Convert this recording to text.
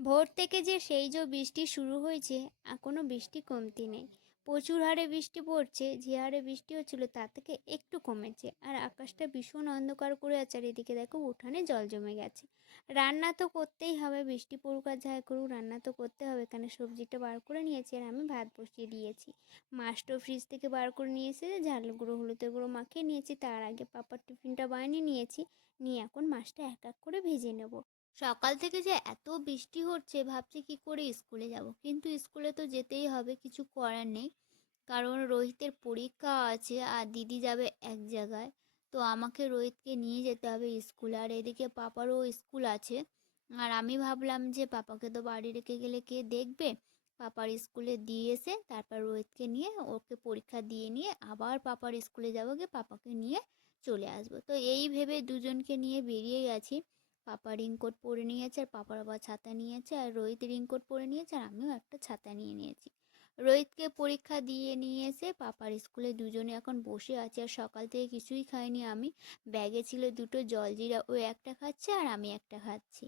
ভোর থেকে যে সেই যে বৃষ্টি শুরু হয়েছে, কোনো বৃষ্টি কমতি নেই। প্রচুর হারে বৃষ্টি পড়ছে, যে হারে বৃষ্টি হচ্ছিল তার থেকে একটু কমেছে। আর আকাশটা ভীষণ অন্ধকার করে আছে, আর এদিকে দেখো উঠানে জল জমে গেছে। রান্না তো করতেই হবে, বৃষ্টি পড়ুক আর যাই করুক রান্না তো করতে হবে। এখানে সবজিটা বার করে নিয়েছি আর আমি ভাত বসিয়ে দিয়েছি। মাছটাও ফ্রিজ থেকে বার করে নিয়ে এসে ঝাল গুঁড়ো হলুদের গুঁড়ো মাখিয়ে নিয়েছি। তার আগে পাপার টিফিনটা বানিয়ে নিয়েছি, নিয়ে এখন মাছটা এক এক করে ভেজে নেব। সকাল থেকে যে এত বৃষ্টি হচ্ছে, ভাবছি কি করে স্কুলে যাব, কিন্তু স্কুলে তো যেতেই হবে, কিছু করার নেই। কারণ রোহিতের পরীক্ষা আছে আর দিদি যাবে এক জায়গায়। তো আমাকে রোহিতকে নিয়ে যেতে হবে স্কুলে, আর এদিকে পাপারও স্কুল আছে। আর আমি ভাবলাম যে পাপাকে তো বাড়ি রেখে গেলে কে দেখবে। পাপার স্কুলে দিয়ে এসে তারপর রোহিতকে নিয়ে ওকে পরীক্ষা দিয়ে নিয়ে আবার পাপার স্কুলে যাবো, গিয়ে পাপাকে নিয়ে চলে আসবো। তো এই ভেবে দুজনকে নিয়ে বেরিয়ে গেছি। পাপা রেইনকোট পরে নিয়েছে আর পাপার আবার ছাতা নিয়েছে, আর রোহিত রেইনকোট পরে নিয়েছে আর আমিও একটা ছাতা নিয়ে নিয়েছি। রোহিতকে পরীক্ষা দিয়ে নিয়ে এসে পাপার স্কুলে দুজনে এখন বসে আছে, আর সকাল থেকে কিছুই খাইনি আমি। ব্যাগে ছিল দুটো জলজিরা, ও একটা খাচ্ছে আর আমি একটা খাচ্ছি।